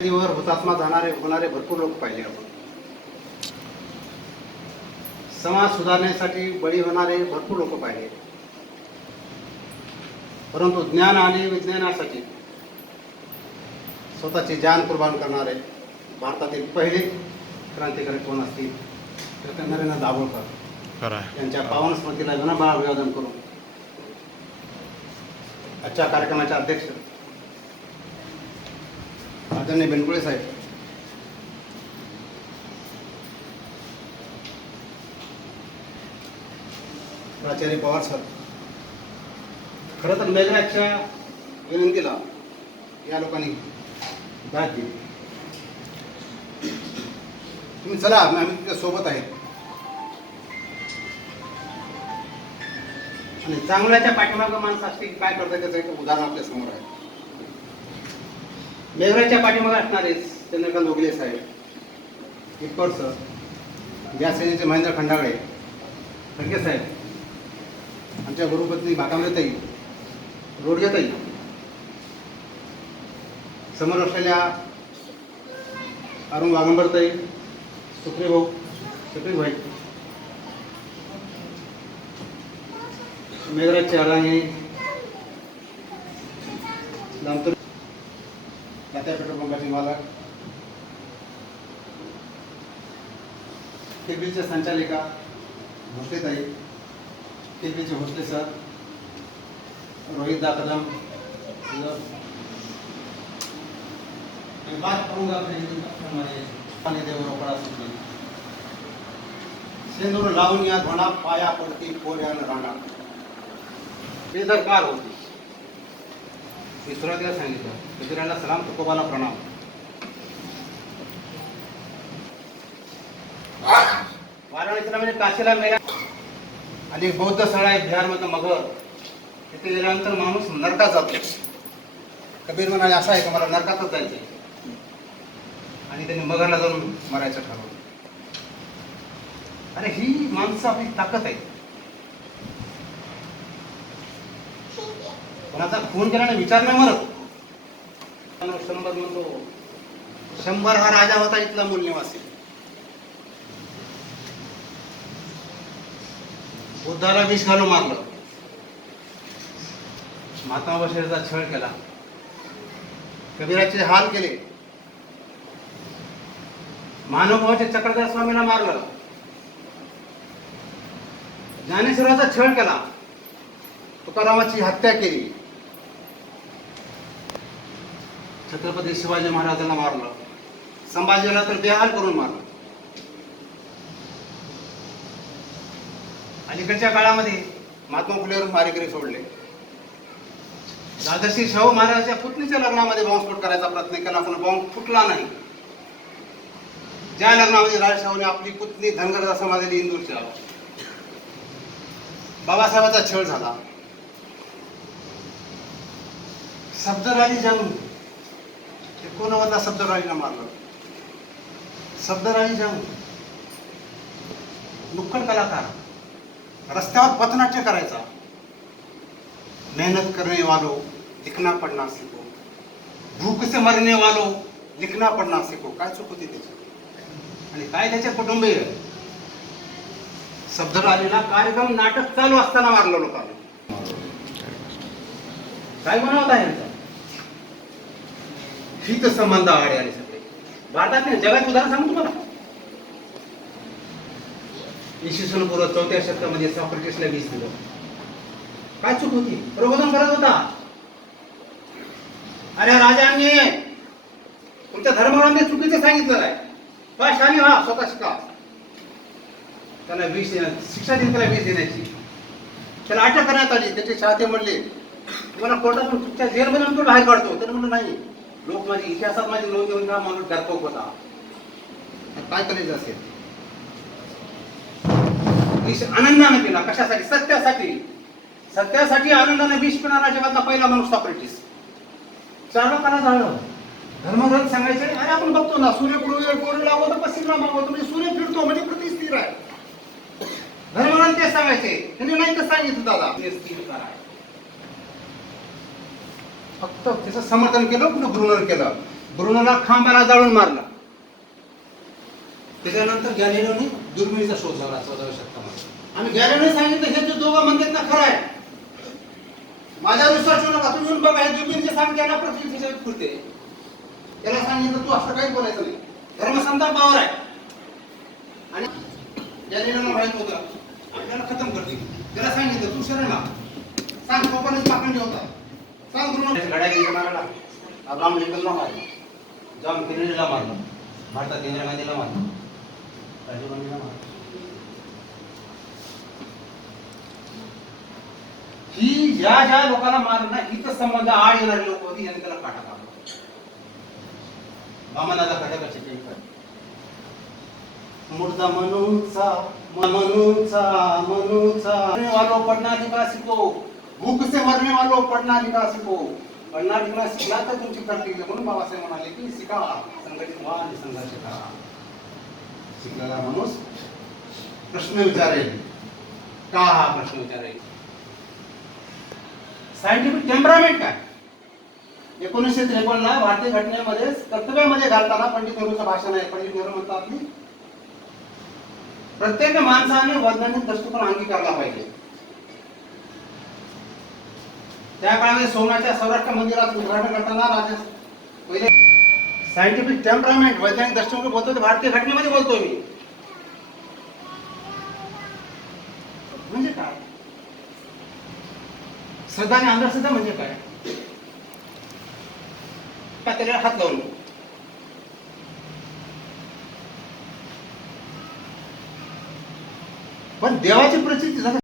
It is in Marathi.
नदीवर हुतात्मा जाणारे होणारे भरपूर लोक पाहिले आपण. समाज सुधारण्यासाठी बळी होणारे भरपूर लोक पाहिले. परंतु ज्ञान आणि विज्ञानासाठी स्वतःची जान कुर्बान करणारे भारतातील पहिले क्रांतिकारी कोण असतील तर नरेंद्र दाभोळकर यांच्या पावन स्मृतीला विनम्र अभिवादन करून आजच्या कार्यक्रमाचे अध्यक्ष आदरणीय बेनकुळे साहेब. प्राचार्य पवार सर खरं तर मेघराजच्या विनंतीला या लोकांनी दाद दिली. तुम्ही चला आम्ही तुमच्यासोबत आहेत. आणि चांगल्याच्या पाठीमागं माणसं असते की काय करतात त्याचं एक उदाहरण आपल्यासमोर आहे. मेघराच्या पाठीमागे असणारे चंद्रकांत ओगले साहेब. इक्कर सर? व्यासेनेचे महेंद्र खंडागळे. खडके साहेब. आमच्या गुरुपत्नी भाकांबरेताई रोडगेताई. समोर असलेल्या अरुण वागंबरताई सुप्री भाऊ सुप्री भाई मेघराज चेहराने त्या तात्या पेट्रोल पंपाचे मालक केबीलच्या संचालिका भोसलेताई केबीलचे भोसले सर रोहित दा कदम बात करूंगा हमारे पानी देव रोकडा सुटली सेंदूर लावून या धोणा पाया पडती पोऱ्यान राणा बेदरकार होती मी सुरुवातीला सांगितलं. कबीराला सलाम तुकोबाला प्रणाम. वाराणसीला म्हणजे काशीला मेला आणि बौद्ध स्थळ आहे बिहारमधलं मगर. तिथे गेल्यानंतर माणूस नरकात जातो. कबीर म्हणाले असं आहे का? मला नरकातच जायचे आणि त्यांनी मगरला जाऊन मरायचं ठरवलं. अरे ही माणसं आपली ताकद आहे. कोणाचा खून केल्याने विचार नाही मरत. शंभर म्हणतो. शंभर हा राजा होता इथला मूल निवासी. बुद्धाला विष घालून मारलं. महात्मा बशीरचा छळ केला. कबीराचे हाल केले. महानुभावाचे चक्रधर स्वामीला मारलं. ज्ञानेश्वराचा छळ केला. तुकारामाची हत्या केली. छत्रपती शिवाजी महाराजांना मारलं. संभाजीला तर बेहाल करून मारलं. अलीकडच्या काळामध्ये महात्मा फुलेवर मारेकरी सोडले. दादरशी शाहू महाराजांच्या पुतणीच्या लग्नामध्ये बॉम्बस्फोट करायचा प्रयत्न केला पण बॉम्ब फुटला नाही. ज्या लग्नामध्ये राजशाहूने आपली पुतणी धनगरचा समाजाने इंदूरच्या बाबासाहेबांचा छळ झाला. शब्दराणी जंग एकोणवदला शब्दराणीला मारलं. शब्दराणी जंग नुक्कड कलाकार रस्त्यावर पथनाट्य करायचा. मेहनत करने वालो लिखना पढ़ना सीखो भूख से मरने वालो लिखना पढ़ना सीखो काय चूक होती त्याची? आणि काय त्याचे कुटुंबीय? शब्दराणीला कार्यक्रम नाटक चालू असताना मारलं लोकांना. काय बनवत आहे हित संबंध आडे आले सगळे भारतात नाही जगात उदाहरण सांगू तुम्हाला इसवी सन पूर्व चौथ्या शतकामध्ये सॉक्रेटिसला वीज दिलं काय चूक होती? प्रबोधन करत होता अरे राजांनी तुमच्या धर्मग्रंथात चुकीचं सांगितलं आहे पाशाने हा। स्वतः शिका त्याला वीस देण्यात शिक्षा दिली त्याला वीस देण्याची त्याला अटक करण्यात आली त्याचे चाहते म्हणले तुम्हाला कोर्टातून तुमच्या जेलमधून तो बाहेर काढतो त्याने म्हणलं नाही। लोक माझी इतिहासात माझी नोंद घेऊन हा माणूस डरपोक होता. काय करायचं असेल? विष आनंदाने पिला कशासाठी? सत्यासाठी. सत्यासाठी आनंदाने विष पिणारा जगातला पहिला माणूस सॉक्रेटिस चार लोकांना जाळलं धर्मग्रंथ सांगायचे अरे आपण बघतो ना सूर्य पूर्व पूर्व लावतो पश्चिमला मागवतो म्हणजे सूर्य फिरतो म्हणजे पृथ्वी स्थिर आहे. धर्मग्रंथ तेच सांगायचे. त्यांनी नाही तर सांगितलं दादा. ते स्थिर करा फक्त त्याचं समर्थन केलं पुन्हा ब्रुनर केलं? ब्रुनोला खांबाला जाळून मारला. त्याच्यानंतर गॅलिलिओने दुर्मिळीचा शोध लावला चौदाव्या शतकामध्ये. आणि गॅलिलिओने सांगितलं हे जे दोघं म्हणतात ना खरं आहे. माझ्या विश्वास ठेवू नका तुम्ही बघा हे दुर्मिळ जे सांगते ना फिरते त्याला सांगितलं तू असं काही बोलायचं नाही. धर्मसंताप पावर आहे. आणि गॅलिलिओला माहीत होतं आपल्याला खतम करते त्याला सांगितलं तू शरण मा सांग कोपालीच पाखंडी होता सांग मारला अब्राम लिंकनला मारला जॉन केनेडीला मारला भारतात इंदिरा गांधीला मारला राजीव गांधीला मारला ही ज्या ज्या लोकांना मारलं ना हित संबंध आड येणारी लोक होती यांनी त्याला काटा काढला काटा खडकाची टेक मुर्दा मनुचा मनुचा मनुचा वालो पडणार पढ़ना लिखा सीखो भूक से मरने वालों पढ़ना लिखा सीखो पढ़ना लिखना शिकला तर तुमची करतील म्हणून बाबासाहेब म्हणाले की शिका संघटित व्हा आणि संघर्ष करा. शिकलेला माणूस प्रश्न विचारेल. का हा प्रश्न विचारेल? सायंटिफिक टेम्परामेंट काय? एकोणीसशे त्रेपन्नला भारतीय घटनेमध्ये कर्तव्यामध्ये घालताना पंडित नेहरूचं भाषण आहे. पंडित नेहरू म्हणतात की प्रत्येक माणसाने वैज्ञानिक दृष्टिकोन अंगीकारला पाहिजे. त्या काळामध्ये सोनाच्या सौराष्ट्र मंदिरात उद्घाटन करताना राजा पहिले सायंटिफिक टेम्परामेंट वैज्ञानिक दृष्टिकोन बोलतो ते भारतीय घटनेमध्ये बोलतोय मी. म्हणजे काय? श्रद्धा आणि अंधश्रद्धा म्हणजे काय? त्याला हात लावून? पण देवाची प्रसिद्धी झाली